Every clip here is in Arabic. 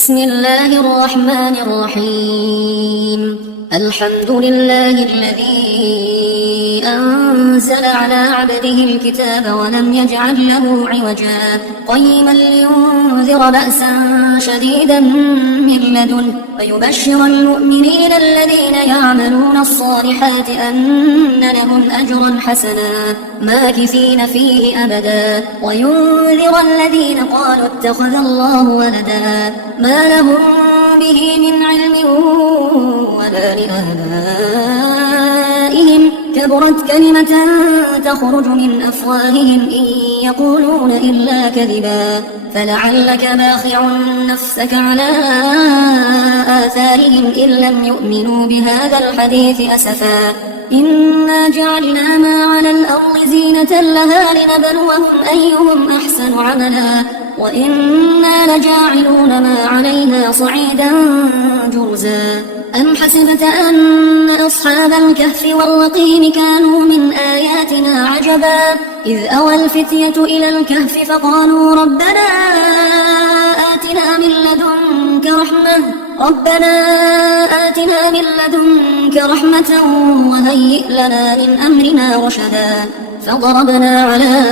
بسم الله الرحمن الرحيم الحمد لله الذي أنزل على عبده الكتاب ولم يجعل له عوجا قيما لينذر بأسا شديدا من لدنه ويبشر المؤمنين الذين يعملون الصالحات أن لهم أجرا حسنا ماكثين فيه أبدا وينذر الذين قالوا اتخذ الله ولدا ما لهم به من علم ولا لآبائهم كبرت كلمة تخرج من أفواههم إن يقولون إلا كذبا فلعلك باخع نفسك على آثارهم إن لم يؤمنوا بهذا الحديث أسفا إنا جعلنا ما على الأرض زينة لها لنبلوهم أيهم أحسن عملا وإنا لجاعلون ما عليها صعيدا جرزا أم حسبت أن أصحاب الكهف والرقيم كانوا من آياتنا عجبا إذ أوى الفتية إلى الكهف فقالوا ربنا آتنا من لدنك رحمة وهيئ لنا من أمرنا رشدا فضربنا على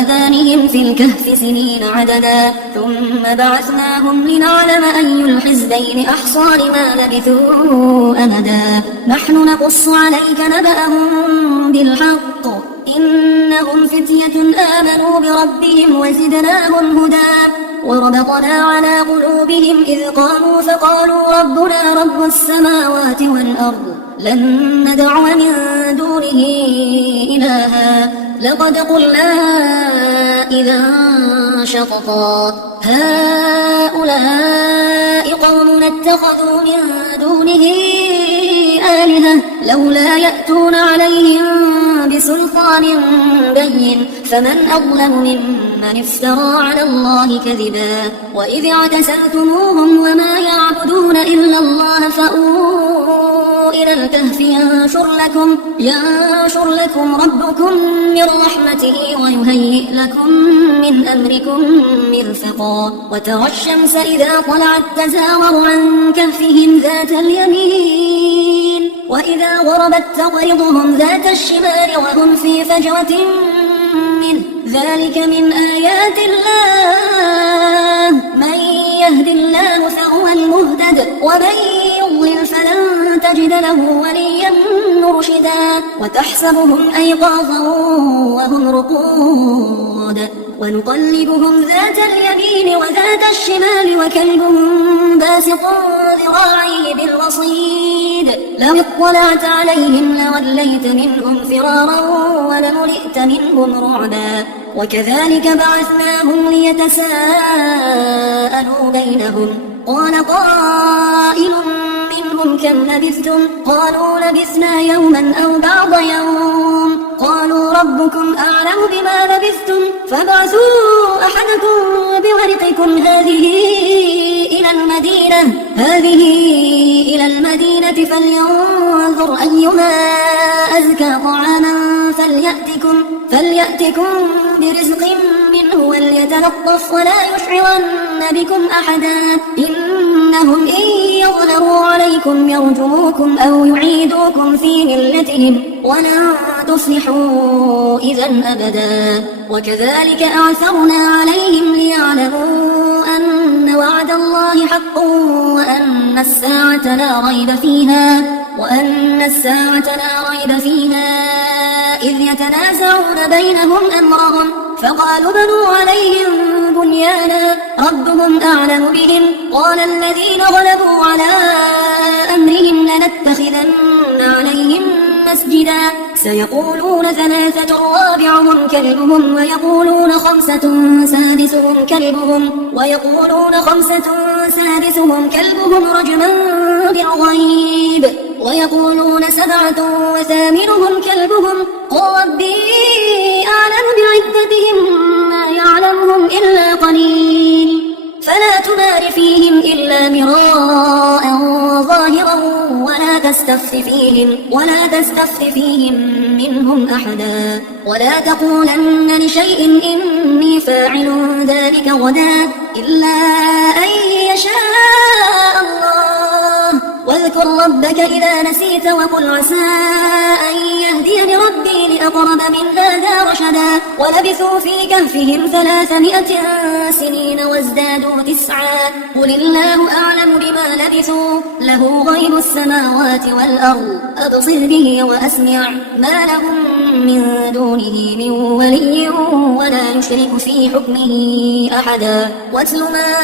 آذانهم في الكهف سنين عددا ثم بعثناهم لنعلم أي الحزبين أحصى لما لبثوا أمدا نحن نقص عليك نبأهم بالحق إنهم فتية آمنوا بربهم وزدناهم هدى وربطنا على قلوبهم إذ قاموا فقالوا ربنا رب السماوات والأرض لن ندعو من دونه إلها لقد قلنا إذا شططا هؤلاء قوم اتخذوا من دونه آلهة لولا يأتون عليهم بسلطان بين فمن أظلم ممن افترى على الله كذبا وإذ اعتزلتموهم وما يعبدون إلا الله فأووا إلى الكهف ينشر لكم ربكم من رحمته ويهيئ لكم من أمركم مرفقا وترى الشمس إذا طلعت تزاور عن كهفهم ذات اليمين وإذا غربت تقرضهم ذات الشمال وهم في فجوة منه ذلك من آيات الله من يهد الله فهو المهتد ومن يضلل فلن تجد له وليا مرشدا وتحسبهم أيقاظا وهم رقود ونقلبهم ذات اليمين وذات الشمال وكلبهم باسط ذراعيه بالوصيد لو اطلعت عليهم لوليت منهم فرارا ولملئت منهم رعبا وكذلك بعثناهم ليتساءلوا بينهم قال قائل منهم كم لبثتم قالوا لبثنا يوما أو بعض يوم قالوا ربكم أعلم بما لبثتم فابعثوا أحدكم بورقكم هذه إلى المدينة فلينظر أيها أزكى طعاما فليأتكم برزق منه وليتلطف ولا يشعرن بكم أحدا إنهم إن يظهروا عليكم يرجموكم أو يعيدوكم في ملتهم ولن تصلحوا إذا أبدا وكذلك أعثرنا عليهم ليعلموا أن وعد الله حق وأن الساعة لا ريب فيها إذ يتنازعون بينهم أمرهم فقالوا بنوا عليهم بنيانا ربهم أعلم بهم قال الذين غلبوا على أمرهم لنتخذن عليهم مسجدا سيقولون 3 رابعهم كلبهم ويقولون 5 سادسهم كلبهم رجما بالغيب ويقولون 7 وثامنهم كلبهم قل ربي أعلم بعدتهم ما يعلمهم إلا قليل فلا تمار فيهم إلا مراء ظاهرا ولا تستفت فيهم منهم أحدا ولا تقولن لشيء إني فاعل ذلك غدا إلا أن يشاء واذكر ربك إذا نسيت وقل عسى أن يهديني ربي لأقرب من هذا رشدا ولبثوا في كهفهم 300 سنين وازدادوا 9 قل الله أعلم بما لبثوا له غيب السماوات والأرض أبصر به وأسمع ما لهم من دونه من ولي ولا يشرك في حكمه أحدا واتل ما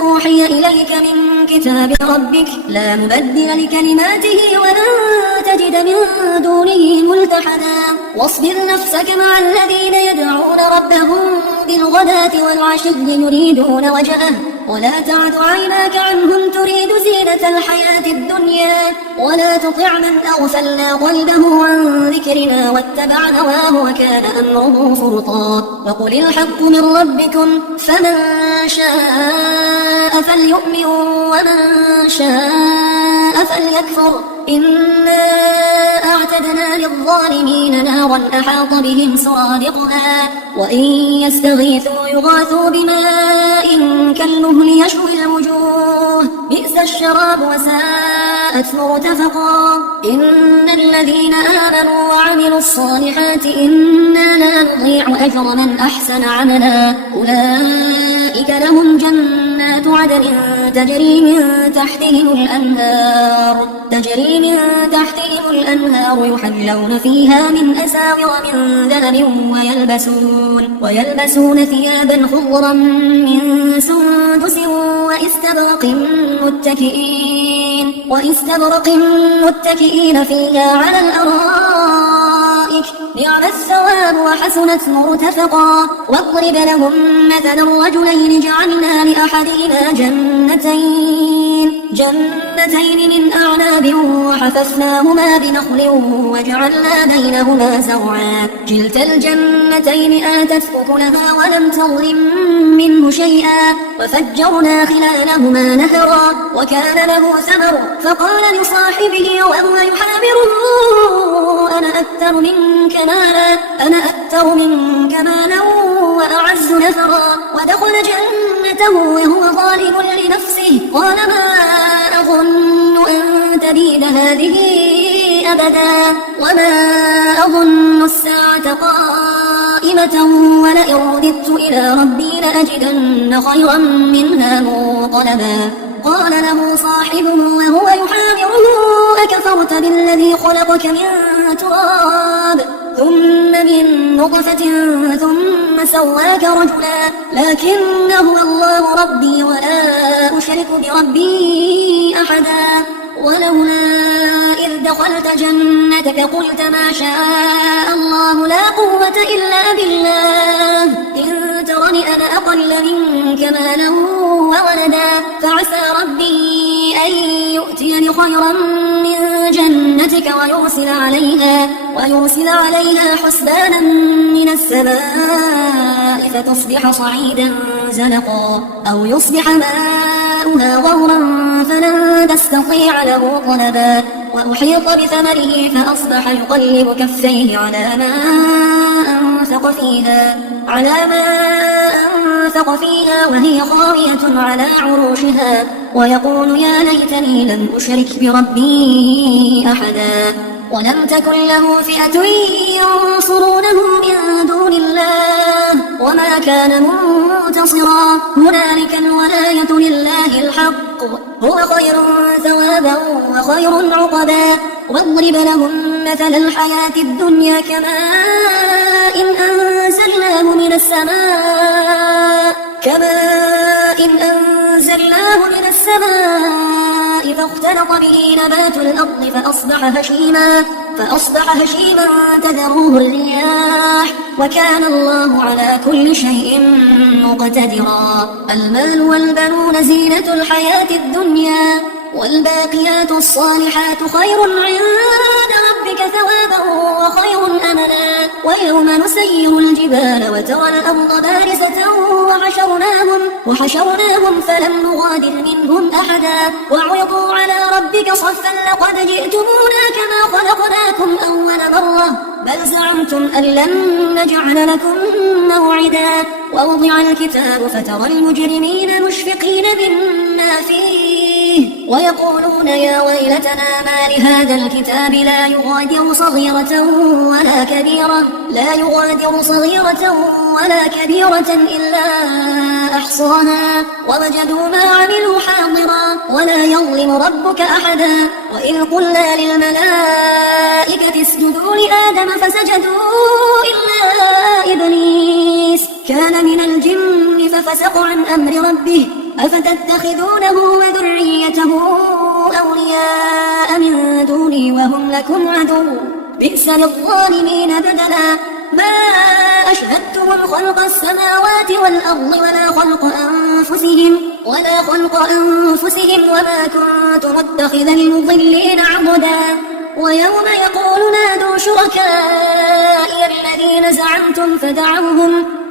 أوحي إليك من كتاب ربك لا مبدل لكلماته ولن تجد من دونه ملتحدا واصبر نفسك مع الذين يدعون ربهم بالغداة والعشي يريدون وجهه ولا تعد عيناك عنهم تريد زينة الحياة الدنيا ولا تطع من أغفلنا قلبه عن ذكرنا واتبع هواه وكان أمره فرطا وقل الحق من ربكم فمن شاء فليؤمن ومن شاء فليكفر إنا أعتدنا للظالمين نارا أحاط بهم سرادقها وإن يستغيثوا يغاثوا بماء كالمهل يشوي الوجوه بئس الشراب وساءت مرتفقا إن الذين آمنوا وعملوا الصالحات إنا لا نضيع أجر من أحسن عملا أولئك لهم جنات عدن تجري من تحتهم الأنهار يحلون فيها من أساور من ذهب ويلبسون ثيابا خضرا من سندس وإستبرق متكئين فيها على الأرائك نعم الثواب وحسنت مرتفقا واضرب لهم مثلا الرجلين جعلنا لأحدهما جنتين من أعناب وحففناهما بنخل وجعلنا بينهما زرعا كلتا الجنتين آتت أكلها ولم تظلم منه شيئا وفجرنا خلالهما نهرا وكان له ثمر فقال لصاحبه وهو يحاوره أنا أكثر منك مالا وأعز نفرا ودخل جنته وهو ظالم لنفسه قال ما أظن أن تبيد هذه أبدا وما أظن الساعة قائمة ولئن رددت إلى ربي لأجدن خيرا منها منقلبا قال له صاحبه وهو يحاوره أكفرت بالذي خلقك من تراب ثم من نطفة ثم سواك رجلا لكن هو الله ربي ولا أشرك بربي أحدا ولولا إذ دخلت جنتك قلت ما شاء الله لا قوة إلا بالله إن ترني أنا أقل منك مالا وولدا فعسى ربي أن يؤتيني خيرا من جنتك ويرسل عليها حسبانا من السماء فتصبح صعيدا زلقا أو يصبح ماؤها غورا فلن تستطيع له طلبا وأحيط بثمره فأصبح يقلب كفيه على ما أنفق فيها وهي خاوية على عروشها ويقول يا ليتني لم أشرك بربي أحدا ولم تكن له فئة ينصرونه من دون الله وما كان منتصرا هنالك الولاية لله الحق هو خير ثوابا وخير عقبا واضرب لهم مثل الحياة الدنيا كماء إن أنزلناه من السماء فاختلط به نبات الأرض فأصبح هشيما تذروه الرياح وكان الله على كل شيء مقتدرا المال والبنون زينة الحياة الدنيا والباقيات الصالحات خير عند ربك ثوابا وخير أملا ويوم نسير الجبال وترى الأرض بارزة وحشرناهم فلم نغادر منهم أحدا وعرضوا على ربك صفا لقد جئتمونا كما خلقناكم أول مرة بل زعمتم أن لن نجعل لكم موعدا ووضع الكتاب فترى المجرمين مشفقين مما فيه ويقولون يا ويلتنا ما لهذا الكتاب لا يغادر صغيرة ولا كبيرة إلا أحصاها ووجدوا ما عملوا حاضرا ولا يظلم ربك أحدا. وإذ قلنا للملائكة اسجدوا لآدم فسجدوا إلا إبليس كان من الجن ففسق عن أمر ربه أفتتخذونه وذريته أولياء من دوني وهم لكم عدو بئس للظالمين بدلا. ما أشهدتهم خلق السماوات والأرض ولا خلق أنفسهم وما كنت متخذ المضلين عضدا. ويوم يقول نادوا شركائي الذين زعمتم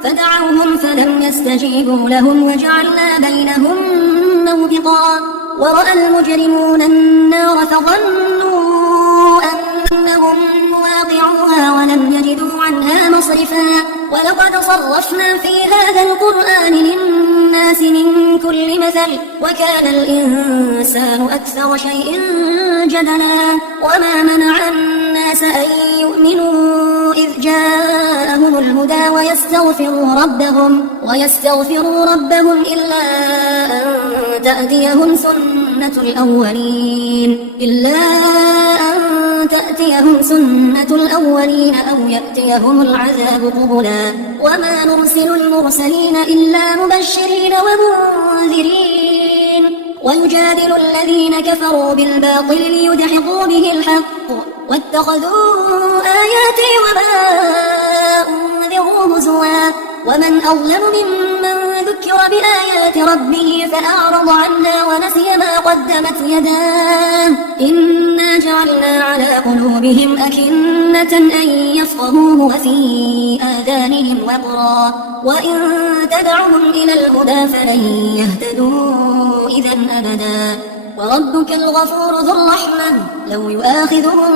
فدعوهم فلم يستجيبوا لهم وجعلنا بينهم موبقا. ورأى المجرمون النار فظنوا أنهم مواقعوها ولم يجدوا عنها مصرفا. ولقد صرفنا في هذا القرآن للناس من كل مثل وكان الإنسان أكثر شيء جدلا. وما منع الناس أن يؤمنوا إذ جاءهم الهدى ويستغفروا ربهم إلا أن تأتيهم سنة الأولين أو يأتيهم العذاب قبلا. وما نرسل المرسلين إلا مبشرين ومنذرين ويجادل الذين كفروا بالباطل ليدحضوا به الحق واتخذوا آياتي وما أنذروا هزوا. ومن أظلم ممن ذكر بآيات ربه فأعرض عنها ونسي ما قدمت يداه إنا جعلنا على قلوبهم أكنة أن يفقهوه وفي آذانهم وقرا وإن تدعهم إلى الهدى فلن يهتدوا إذا أبدا. وربك الغفور ذو الرحمة لو يؤاخذهم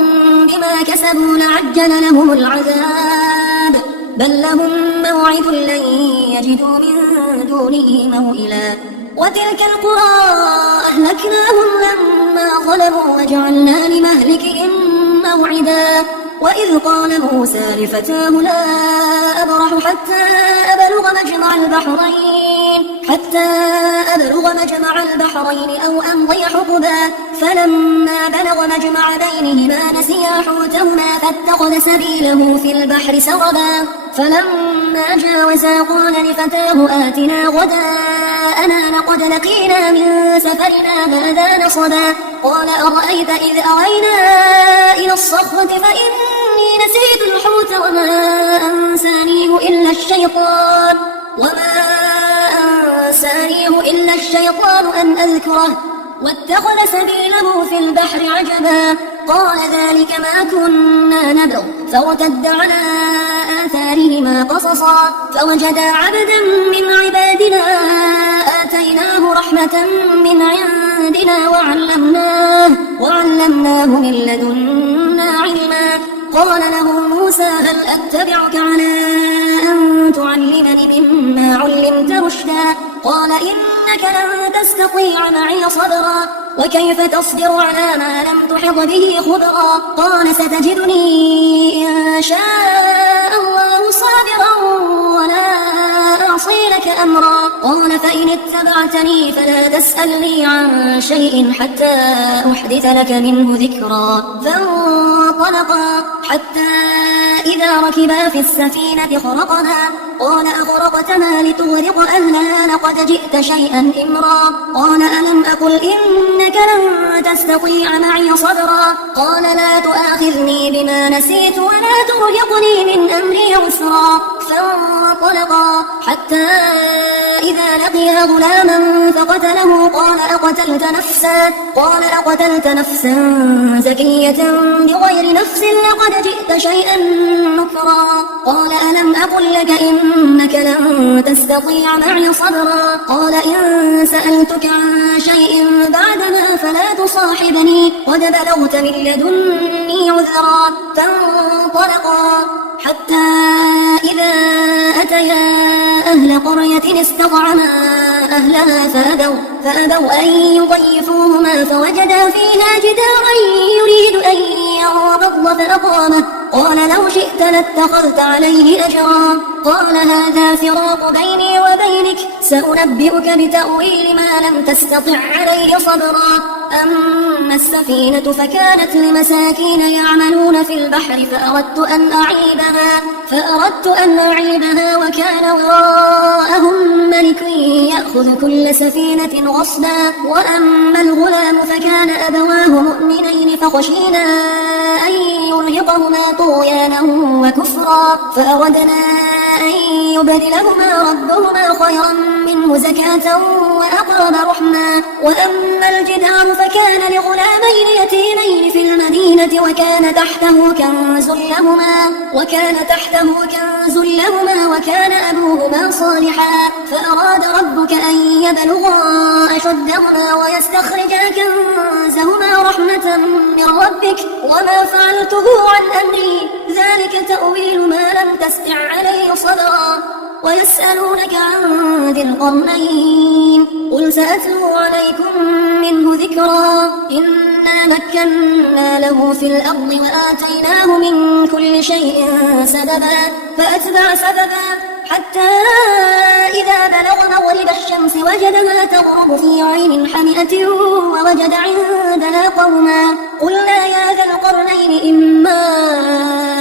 بما كسبوا لعجل لهم العذاب بل لهم موعد لن يجدوا من دونه موئلا. وتلك القرى أهلكناهم لما ظلموا وجعلنا لمهلكهم موعدا. وإذ قال موسى لفتاه لا أبرح حتى أبلغ مجمع البحرين أو أمضي حقبا. فلما بلغ مجمع بينهما نسيا حوتهما فاتخذ سبيله في البحر سربا. فلما جاوزا قال لفتاه آتنا غداءنا لقد لقينا من سفرنا هذا نصبا. قال أرأيت إذ أوينا إلى الصخرة فإني نسيت الحوت وما أنسانيه إلا الشيطان أن أذكره واتخذ سبيله في البحر عجبا. قال ذلك ما كنا نبغ فارتد على آثارهما قصصا فوجدا عبدا من عبادنا آتيناه رحمة من عندنا وعلمناه من لدنا علما. قال له موسى هل أتبعك على أن تعلمني مما علمت رشدا. قال إنك لن تستطيع معي صبرا وكيف تصبر على ما لم تحط به خبرا. قال ستجدني إن شاء الله صابرا ولا أعصي لك أمرا. قال فإن اتبعتني فلا تسألني عن شيء حتى أحدث لك منه ذكرا. فانطلقا حتى إذا ركبا في السفينة خرقها قال أخرقتنا لتغرق أهلها لقد جئت شيئا إمرا. قال ألم أقل إنك لن تستطيع معي صبرا. قال لا تؤاخذني بما نسيت ولا ترهقني من أمري عسرا. فانطلقا حتى إذا لقيا غلاما فقتله قال أقتلت نفسا زكية بغير نفس لقد جئت شيئا نكرا. قال ألم أقل لك إنك لن تستطيع معي صبرا. قال إن سألتك عن شيء بعدما فلا تصاحبني قد بلغت من لدني عذرا. فانطلقا حتى إذا أتيا أهل أهل قرية استطعما أهلها فأبوا أن يضيفوهما فوجدا فيها جدارا يريد أن ينقض فأقامه قال لو شئت لاتخذت عليه أجرا قال هذا فراق بيني وبينك سأنبئك بتأويل ما لم تستطع عليه صبرا أما السفينة فكانت لمساكين يعملون في البحر فأردت أن أعيبها وكان وراءهم ملك يأخذ كل سفينة غصبا وأما الغلام فكان أبواه مؤمنين فخشينا أن يرهقهما طغيانا وكفرا فأردنا أن يبدلهما ربهما خيرا منه زكاة وأقرب رحما وأما الجدار فكان لغلامين يتيمين في المدينة وكان تحته كنز لهما وكان أبوهما صالحا فأراد ربك أن يبلغا أشدهما ويستخرجا كنزهما رحمة من ربك وما فعلته عن أمري ذلك تأويل ما لم تستع عليه صبرا ويسألونك عن ذي القرنين قل سأتلو عليكم منه ذكرا إنا مكنا له في الأرض وآتيناه من كل شيء سببا فأتبع سببا حتى إذا بلغ مغرب الشمس وجدها تغرب في عين حمئة ووجد عندها قوما قلنا يا ذا القرنين إما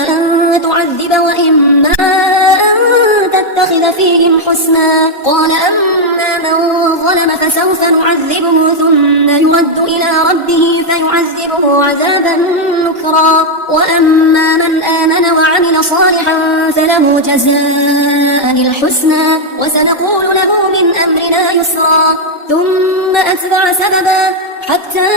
أن تعذب وإما أن تتخذ فيهم حسنا قال أما من ظلم فسوف نعذبه ثم يرد إلى ربه فيعذبه عذابا نكرا وأما من آمن وعمل صالحا فله جزاء الحسنى وسنقول له من أمرنا يسرا ثم أتبع سببا حتى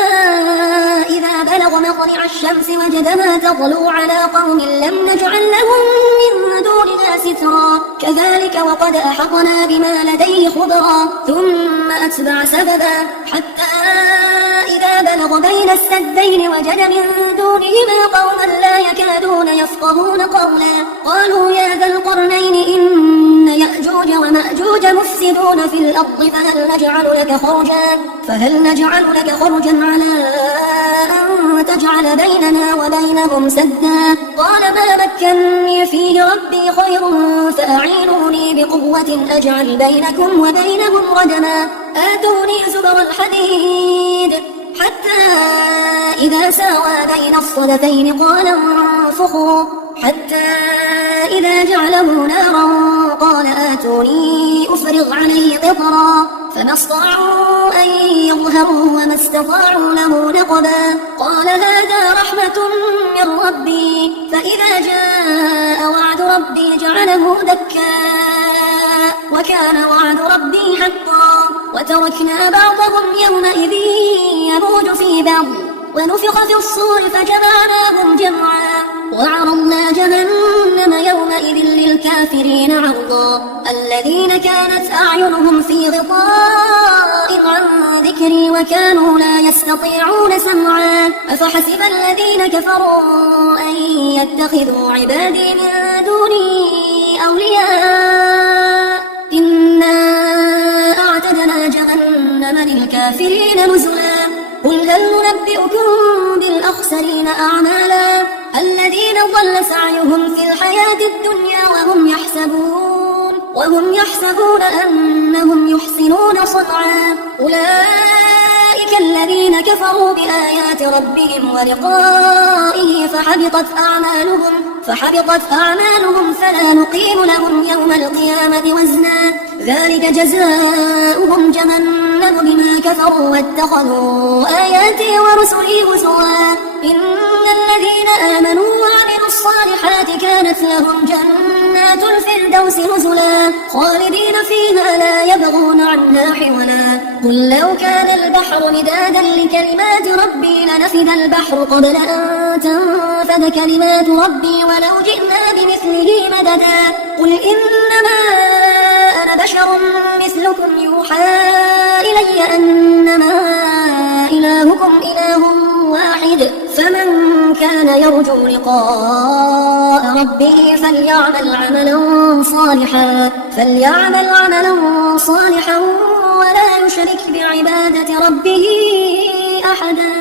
إذا بلغ مطلع الشمس وجدها تطلع على قوم لم نجعل لهم من دونها سترا كذلك وقد أحطنا بما لديه خبرا ثم أتبع سببا حتى إذا بلغ بين السدين وجد من دونهما قوما لا يكادون يفقهون قولا قالوا يا ذا القرنين إن يأجوج ومأجوج مفسدون في الأرض فهل نجعل لك خرجا على أن تجعل بيننا وبينهم سدا قال ما مكنني فيه ربي خير فأعينوني بقوة أجعل بينكم وبينهم ردما آتوني زبر الحديد حتى إذا ساوى بين الصدفين قال انفخوا حتى إذا جعله نارا قال آتوني أفرغ عليه قطرا فما استطاعوا أن يظهروا وما استطاعوا له نقبا قال هذا رحمة من ربي فإذا جاء وعد ربي جعله دكا وكان وعد ربي حقا وتركنا بعضهم يومئذ يموج في بعض ونفخ في الصور فجمعناهم جمعا وعرضنا جهنم يومئذ للكافرين عرضا الذين كانت أعينهم في غطاء عن ذكري وكانوا لا يستطيعون سمعا أفحسب الذين كفروا أن يتخذوا عبادي من دوني أولياء إنا أعتدنا جهنم للكافرين نزلا قل هل ننبئكم بالأخسرين أعمالا الذين ضل سعيهم في الحياة الدنيا وهم يحسبون أنهم يحسنون صنعا أولئك الذين كفروا بآيات ربهم ولقائه فحبطت أعمالهم فلا نقيم لهم يوم القيامة وزنا ذلك جزاؤهم جهنم بما كفروا واتخذوا آياتي ورسلي هزوا إن الذين آمنوا وعملوا الصالحات كانت لهم جنات الفردوس نزلا خالدين فيها لا يبغون عنها حولا قل لو كان البحر مدادا لكلمات ربي لنفد البحر قبل أن تنفد كلمات ربي ولو جئنا بمثله مددا قل إنما أنا بشر مثلكم يوحى إلي أنما إلهكم إله واحد فمن كان يرجو لقاء ربه فليعمل عملا صالحا ولا يشرك بعبادة ربه أحدا.